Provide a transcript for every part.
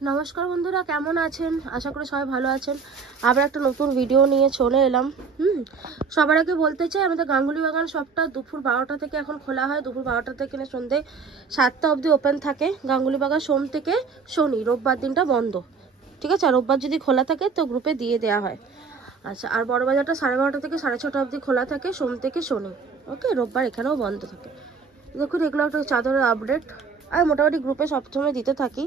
নমস্কার বন্ধুরা, কেমন আছেন? আশা করি সবাই ভালো আছেন। আবার একটা নতুন ভিডিও নিয়ে চলে এলাম। সবার আগে বলতে চাই, আমাদের গাঙ্গুলি বাগান শপটা দুপুর 12টা থেকে এখন খোলা হয়। দুপুর 12টা থেকে সন্ধ্যে 7টা অবধি ওপেন থাকে। গাঙ্গুলি বাগান সোম থেকে শনি, রোববার দিনটা বন্ধ, ঠিক আছে। আর রোববার যদি খোলা থাকে তো গ্রুপে দিয়ে দেওয়া হয়। আচ্ছা, আর বড় বাজারটা 12:30 থেকে 6:30 অবধি খোলা থাকে, সোম থেকে শনি। ওকে, রোববার এখানেও বন্ধ থাকে। দেখুন, এগুলো একটা চাদরের আপডেট। আর মোটামুটি গ্রুপে সবসময় দিতে থাকি,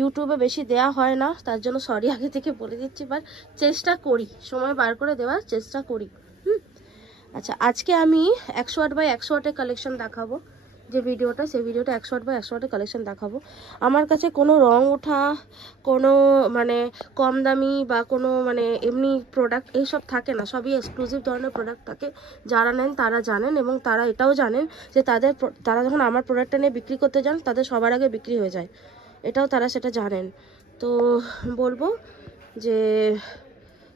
ইউটিউবে বেশি দেয়া হয় না, তার জন্য সরি আগে থেকে বলে দিচ্ছি। বাট চেষ্টা করি, সময় বার করে দেওয়ার চেষ্টা করি। আচ্ছা, আজকে আমি 108x108 কালেকশন দেখাবো। যে ভিডিওটা, সেই ভিডিওটা 108x108 কালেকশন দেখাবো। আমার কাছে কোনো রং ওঠা, কোনো মানে কম দামি বা কোনো মানে এমনি প্রোডাক্ট এইসব থাকে না। সবই এক্সক্লুসিভ ধরনের প্রোডাক্ট থাকে। যারা নেন তারা জানেন, এবং তারা এটাও জানেন যে তারা যখন আমার প্রোডাক্টটা নিয়ে বিক্রি করতে যান, তাদের সবার আগে বিক্রি হয়ে যায়। এটাও তারা সেটা জানেন। তো বলবো যে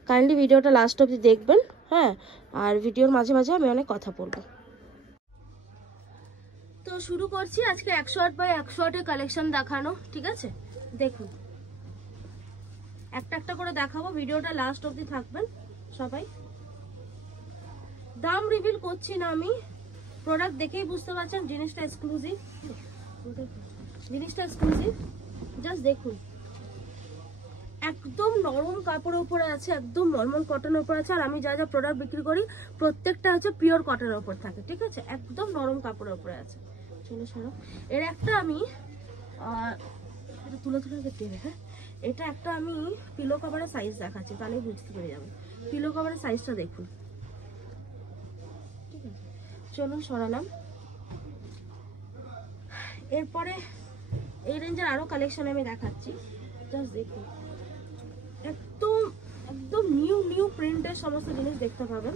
কাইন্ডলি ভিডিওটা লাস্ট অবধি দেখবেন। হ্যাঁ, আর ভিডিওর মাঝে মাঝে আমি অনেক কথা বলবো। তো শুরু করছি আজকে 108x108 কালেকশন দেখানো, ঠিক আছে। দেখুন, একটা একটা করে দেখাবো, ভিডিওটা লাস্ট অবধি থাকবেন সবাই। দাম রিভিল করছি না আমি, প্রোডাক্ট দেখেই বুঝতে পারছেন জিনিসটা এক্সক্লুসিভ। জাস্ট দেখুন, একদম নরম কাপড়ের উপরে আছে, একদম নরমাল কটনের উপর আছে। আর আমি যা যা প্রোডাক্ট বিক্রি করি প্রত্যেকটা হচ্ছে পিওর কটনের উপর থাকে, ঠিক আছে। একদম নরম কাপড়ের উপরে আছে। চলো সরো, এর একটা আমি এটা তুলে দেবে। হ্যাঁ, এটা একটা আমি পিলো কভারের সাইজ দেখাচ্ছি, তাহলে বুঝতে পেরে যাবেন। পিলো কভারের সাইজটা দেখুন, ঠিক আছে। চলুন সরালাম। এরপরে এই রেঞ্জের আরো কালেকশন আমি দেখাচ্ছি, জাস্ট দেখুন। একদম একদম নিউ প্রিন্টের সমস্ত জিনিস দেখতে পাবেন।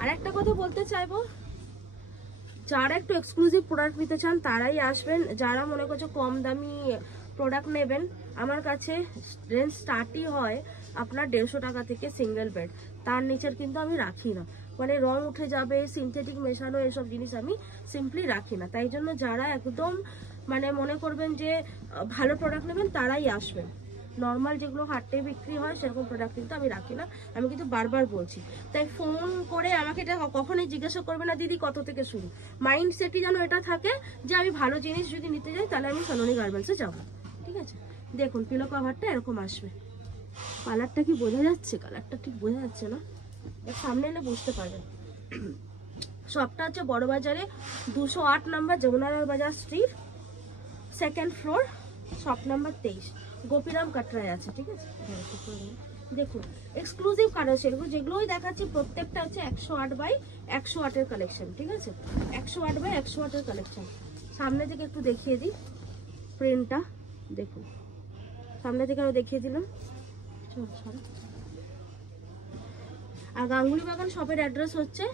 আর একটা কথা বলতে চাইবো, যারা একটু এক্সক্লুসিভ প্রোডাক্ট নিতে চান তারাই আসবেন। যারা মনে করছে কম দামি প্রোডাক্ট নেবেন, আমার কাছে রেঞ্জ স্টার্টই হয় আপনার 150 টাকা থেকে সিঙ্গেল বেড। তার নিচের কিন্তু আমি রাখি না, মানে রং উঠে যাবে, সিনথেটিক মেশানো, এসব জিনিস আমি সিম্পলি রাখি না। তাই জন্য যারা একদম মানে মনে করবেন যে ভালো প্রোডাক্ট নেবেন তারাই আসবেন। নর্মাল যেগুলো হাটে বিক্রি হয় সেরকম প্রোডাক্ট কিন্তু আমি রাখি না, আমি কিন্তু বারবার বলছি। তাই ফোন করে আমাকে এটা কখনোই জিজ্ঞাসা করবে না দিদি কত থেকে শুরু। মাইন্ডসেটই যেন এটা থাকে যে আমি ভালো জিনিস যদি নিতে যাই তাহলে আমি সলোনি গার্মেন্টসে যাবো, ঠিক আছে। দেখুন, পিলো কভারটা এরকম আসবে। কালারটা কি বোঝা যাচ্ছে? কালারটা ঠিক বোঝা যাচ্ছে না, সামনে এলে বুঝতে পারবেন। শপটা হচ্ছে বড়বাজারে 208 নম্বর যমুনারায় বাজার street, second floor, shop number 23, গোপীরাম কাটরায় আছে, ঠিক আছে। দেখুন, এক্সক্লুসিভ কালার সেগুলো যেগুলোই দেখাচ্ছি প্রত্যেকটা হচ্ছে 108x108 কালেকশন, ঠিক আছে। 108x108 collection. সামনে থেকে একটু দেখিয়ে দিই প্রিন্টটা, দেখুন সামনে থেকে আমি দেখিয়ে দিলাম। আর গাঙ্গুলি বাগান শপের অ্যাড্রেস হচ্ছে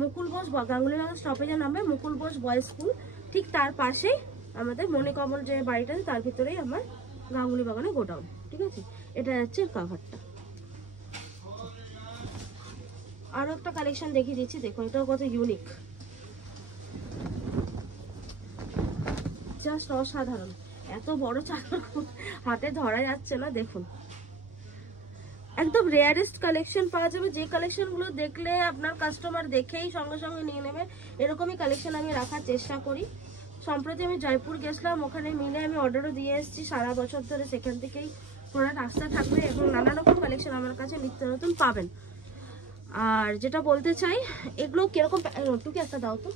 মুকুল বোস, গাঙ্গুলি বাগান স্টপেজের নামে মুকুল বোস বয়েজ স্কুল, ঠিক তার পাশেই আমাদের মণিকমল যে বাড়িটা আছে তার ভিতরেই আমার গাঙ্গুলি বাগানে গোডাউন, ঠিক আছে। এটা হচ্ছে কাভারটা। আরো একটা কালেকশন দেখিয়ে দিচ্ছি, দেখুন এটা কত ইউনিক, জাস্ট অসাধারণ। এত বড় চাদর হাতে ধরা যাচ্ছে না, দেখুন একদম রেয়ারেস্ট কালেকশন পাওয়া যাবে। যে কালেকশন গুলো দেখলে আপনার কাস্টমার দেখেই সঙ্গে সঙ্গে নিয়ে নেবে, এরকমই কালেকশন আমি রাখার চেষ্টা করি। সম্প্রতি আমি জয়পুর গেছিলাম, ওখানে মিলে আমি অর্ডারও দিয়ে এসেছি। সারা বছর ধরে সেখান থেকেই প্রোডাক্ট আসতে থাকবে, এবং নানা রকম কালেকশন আমার কাছে নিত্য নতুন পাবেন। আর যেটা বলতে চাই, এগুলো কিরকম, টুকি একটা দাও তো,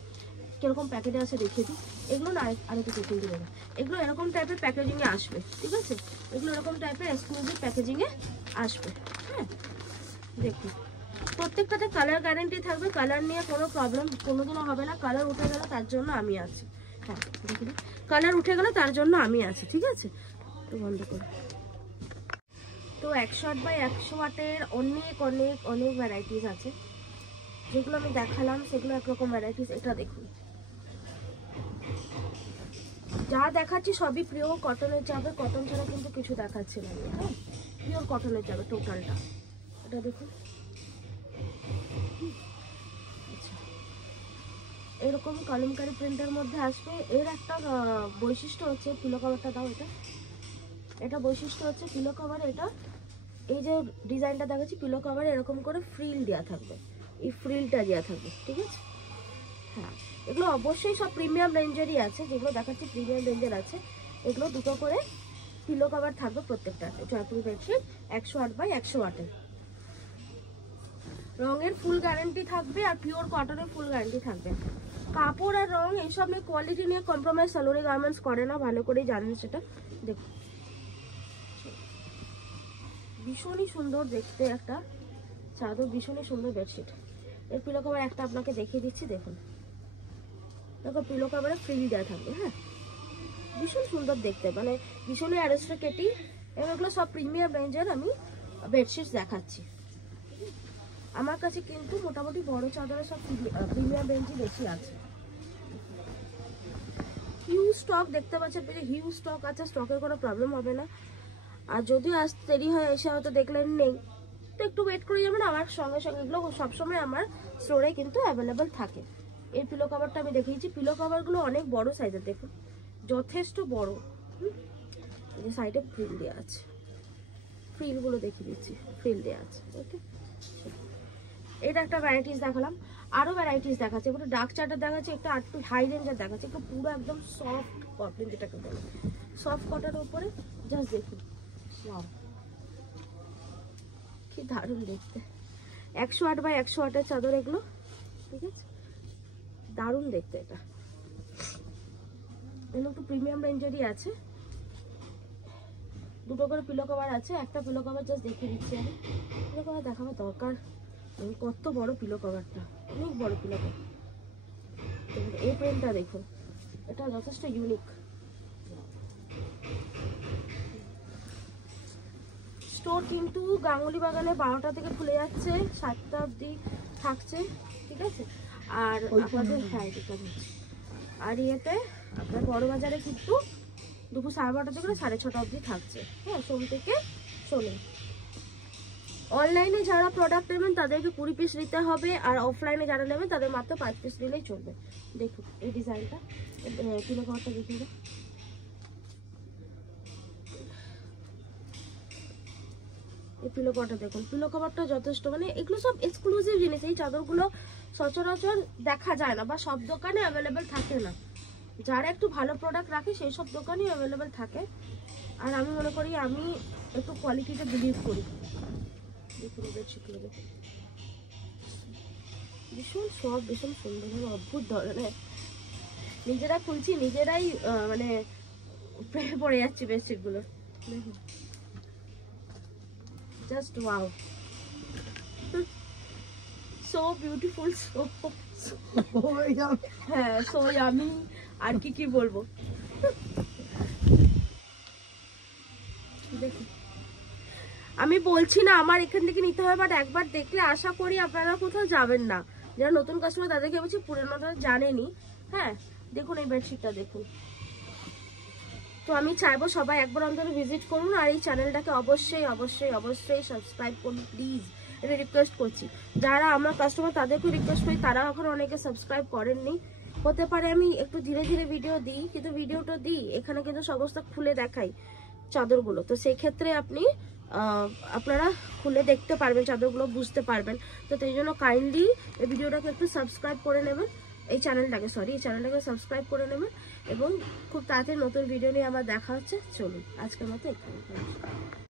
কিরকম প্যাকেটে আছে দেখিয়ে দিই। এগুলো না আরেকটু টিফিন দিয়ে দেবে। এগুলো এরকম টাইপের প্যাকেজিংয়ে আসবে, ঠিক আছে। এগুলো এরকম টাইপের এক্সক্লুসিভ প্যাকেজিংয়ে আসবে। হ্যাঁ, দেখুন প্রত্যেকটাতে কালার গ্যারান্টি থাকবে, কালার নিয়ে কোনো প্রবলেম কোনোদিনও হবে না। কালার উঠে গেলে তার জন্য আমি আছি। হ্যাঁ দেখুন, কালার উঠে গেলে তার জন্য আমি আছি, ঠিক আছে। একটু বন্ধ করো। তো 108x108 অনেক অনেক অনেক ভ্যারাইটিস আছে, যেগুলো আমি দেখালাম সেগুলো একরকম ভ্যারাইটিস। এটা দেখুন, যা দেখাচ্ছি সবই পিওর কটনের যাবে, কটন ছাড়া কিন্তু কিছু দেখাচ্ছি না। হ্যাঁ, পিওর কটনের যাবে টোটালটা। এটা দেখুন, এরকম কলমকারি প্রিন্টের মধ্যে আসবে। এর একটা বৈশিষ্ট্য হচ্ছে, পিলো কভারটা দাও, এটা বৈশিষ্ট্য হচ্ছে পিলো কভার, এটা এই যে ডিজাইনটা দেখাচ্ছি পিলো কভারে এরকম করে ফ্রিল দেওয়া থাকবে, এই ফ্রিলটা দেওয়া থাকবে, ঠিক আছে। হ্যাঁ, এগুলো অবশ্যই সব প্রিমিয়াম রেঞ্জেরই আছে, যেগুলো দেখাচ্ছি প্রিমিয়াম রেঞ্জের আছে। এগুলো দুটো করে পিলো কভার থাকবে প্রত্যেকটা। জয়পুরি বেডশিট 108x108 রঙের ফুল গ্যারান্টি থাকবে আর পিওর কটনের ফুল গ্যারান্টি থাকবে। কাপড় আর রং এইসব নিয়ে, কোয়ালিটি নিয়ে কম্প্রোমাইজ সালোয়ারি গার্মেন্টস করে না, ভালো করেই জানেন সেটা। দেখুন ভীষণই সুন্দর দেখতে একটা চাদর, ভীষণই সুন্দর বেডশিট। এর পিলো কভার একটা আপনাকে দেখিয়ে দিচ্ছি, দেখুন দেখো পিলো কভারে ফ্রিল দেওয়া থাকবে। হ্যাঁ, ভীষণ সুন্দর দেখতে, মানে ভীষণই অ্যারিস্টোক্রেটিক। এগুলো সব প্রিমিয়াম রেঞ্জের আমি বেডশিট দেখাচ্ছি। আমার কাছে কিন্তু মোটামুটি বড় চাদরের সব প্রিমিয়াম রেঞ্জই বেশি আছে। হিউজ স্টক দেখতে পাচ্ছেন, হিউজ স্টক আছে, স্টকের কোনো প্রবলেম হবে না। আর যদি আসতে দেরি হয় এসে হয়তো দেখলেন নেই, তো একটু ওয়েট করে যাবেন। আমার সঙ্গে সঙ্গে এগুলো সবসময় আমার স্টোরে কিন্তু অ্যাভেলেবেল থাকে। এই পিলো কভারটা আমি দেখিয়েছি, পিলো কভারগুলো অনেক বড় সাইজের, দেখুন যথেষ্ট বড়। এই যে সাইডে ফ্রিল দেওয়া আছে, ফ্রিলগুলো দেখিয়ে দিচ্ছি, ফ্রিল দেওয়া আছে। ওকে, এটা একটা ভ্যারাইটিস দেখালাম, আরো ভ্যারাইটিস দেখাচ্ছে। একটা ডার্ক চার্টার দেখাচ্ছে, একটা একটু হাই রেঞ্জের দেখাচ্ছে, একটা পুরো একদম সফট কটন, যেটাকে বলে সফট কটনের উপরে। জাস্ট দেখুন কি দারুণ দেখতে, 108x108 চাদর এগুলো, ঠিক আছে, দারুণ দেখতে। এটা একটু প্রিমিয়াম রেঞ্জেরই আছে। দুটো করে পিলো কভার আছে, একটা পিলো কভার জাস্ট দেখিয়ে দিচ্ছি আমি। পিলো কভার দেখাবার দরকার, কত বড় পিলো কভারটা, অনেক বড় পিলো কভার। এই প্রিন্টটা দেখুন, এটা যথেষ্ট ইউনিক। স্টোর কিন্তু গাঙ্গুলি বাগানে 12টা থেকে খুলে যাচ্ছে, 7টা অবধি থাকছে, ঠিক আছে। আর আপনাদের হ্যাঁ, আর ইয়েতে আপনার বড় বাজারে কিন্তু দুপুর 12:30 থেকে 6:30 অবধি থাকছে। হ্যাঁ, সোম থেকে শনি। অনলাইনে যারা প্রোডাক্ট নেবেন তাদেরকে 20 পিস নিতে হবে, আর অফলাইনে যারা নেবেন তাদের মাত্র 5 পিস নিলেই চলবে। দেখুন এই ডিজাইনটা, পিলো কভারটা দেখিয়ে দাও। এই পিলো কভারটা দেখুন, পিলো কভারটা যথেষ্ট, মানে এগুলো সব এক্সক্লুসিভ জিনিস। এই চাদরগুলো সচরাচর দেখা যায় না বা সব দোকানে অ্যাভেলেবেল থাকে না। যারা একটু ভালো প্রোডাক্ট রাখে সেই সব দোকানেই অ্যাভেলেবেল থাকে। আর আমি মনে করি আমি একটু কোয়ালিটিটা বিলিভ করি। দেখুন বেডশিটগুলো দেখুন, ভীষণ সব, ভীষণ সুন্দর, অদ্ভুত ধরনের। নিজেরা খুলছি, নিজেরাই মানে প্রেমে পড়ে যাচ্ছি বেডশিটগুলো। দেখুন জাস্ট ওয়াও, সো বিউটিফুল, হ্যাঁ সো ইয়ামি, আর কি বলবো। দেখুন আমি বলছি না আমার এখান থেকে নিতে হবে, বাট একবার দেখলে আশা করি আপনারা কোথাও যাবেন না। যারা নতুন কাস্টমার তাদেরকে বলছি, পুরোনোটা জানেনি। হ্যাঁ, দেখুন এই বেডশিটটা দেখুন। তো আমি চাইবো সবাই একবার অন্তত ভিজিট করুন, আর এই চ্যানেলটাকে অবশ্যই অবশ্যই অবশ্যই সাবস্ক্রাইব করুন প্লিজ, এটা রিকোয়েস্ট করছি। যারা আমার কাস্টমার তাদেরকে রিকোয়েস্ট করি, তারা এখন অনেকে সাবস্ক্রাইব করেননি। হতে পারে আমি একটু ধীরে ধীরে ভিডিও দিই, কিন্তু ভিডিওটা দিই এখানে কিন্তু সমস্ত খুলে দেখাই চাদরগুলো। তো সেই ক্ষেত্রে আপনারা খুলে দেখতে পারবেন, চাদরগুলো বুঝতে পারবেন। তো সেই জন্য কাইন্ডলি এই ভিডিওটাকে একটু সাবস্ক্রাইব করে নেবেন, এই চ্যানেলটাকে সাবস্ক্রাইব করে নেবেন, এবং খুব তাড়াতাড়ি নতুন ভিডিও নিয়ে আমার দেখা হচ্ছে। চলুন আজকের মতো এখানে।